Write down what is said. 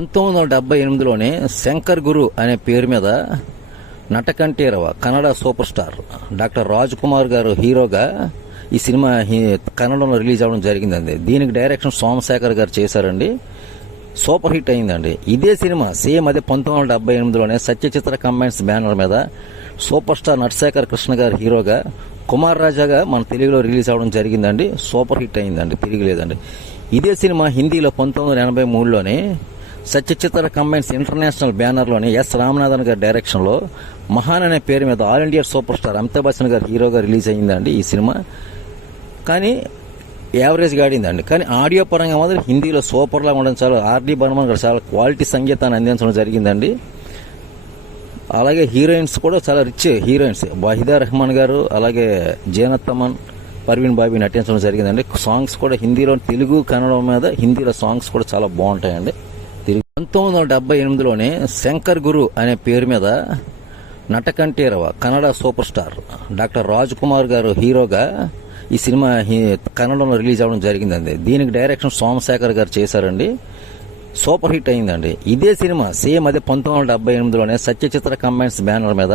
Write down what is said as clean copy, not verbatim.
1978లోనే శంకర్ గురు అనే పేరు మీద నటకంఠీరవ Kannada super star doctor Raj Kumar గారు హీరోగా ఈ సినిమా కన్నడంలో రిలీజ్ అవ్వడం జరిగిందండి. దీనికి డైరెక్షన్ సోమశేఖర్ గారు చేశారండి. సూపర్ హిట్ అయిందండి. ఇదే సినిమా సేమ్ అదే 1978లోనే సత్యచిత్ర కంబైన్స్ బ్యానర్ మీద సూపర్ స్టార్ నటశేఖర్ కృష్ణ గారు హీరోగా కుమార్ రాజాగా మన తెలుగులో రిలీజ్ అవ్వడం జరిగిందండి. సూపర్ హిట్ అయిందండి, తిరిగిలేదండి. ఇదే సినిమా హిందీలో 1983లోనే Satya Chitra combines international బ్యానర్లోని yes Ramanathan గారి డైరెక్షన్లో మహాన్ అనే పేరు మీద all India super star Amitabh Bachchan గారు హీరోగా రిలీజ్ అయ్యిందండి ఈ సినిమా. కానీ యావరేజ్గా ఆడిందండి. కానీ ఆడియో పరంగా మాత్రం హిందీలో సూపర్లా ఉండడం, చాలా ఆర్డి బర్మన్ గారు చాలా క్వాలిటీ సంగీతాన్ని అందించడం జరిగిందండి. అలాగే హీరోయిన్స్ కూడా చాలా రిచ్ హీరోయిన్స్, వాహిదా రెహమాన్ గారు, అలాగే జీనత్ అమన్, పర్వీన్ బాబీ నటించడం జరిగిందండి. సాంగ్స్ కూడా హిందీలో, తెలుగు కన్నడం మీద హిందీలో సాంగ్స్ కూడా చాలా బాగుంటాయండి. 1978లోనే శంకర్ గురు అనే పేరు మీద నటకంఠీరవ Kannada super star doctor Raj Kumar గారు హీరోగా ఈ సినిమా కన్నడంలో రిలీజ్ అవ్వడం జరిగిందండి. దీనికి డైరెక్షన్ సోమశేఖర్ గారు చేశారండి. సూపర్ హిట్ అయిందండి. ఇదే సినిమా సేమ్ అదే 1978లోనే సత్యచిత్ర కంబైన్స్ బ్యానర్ మీద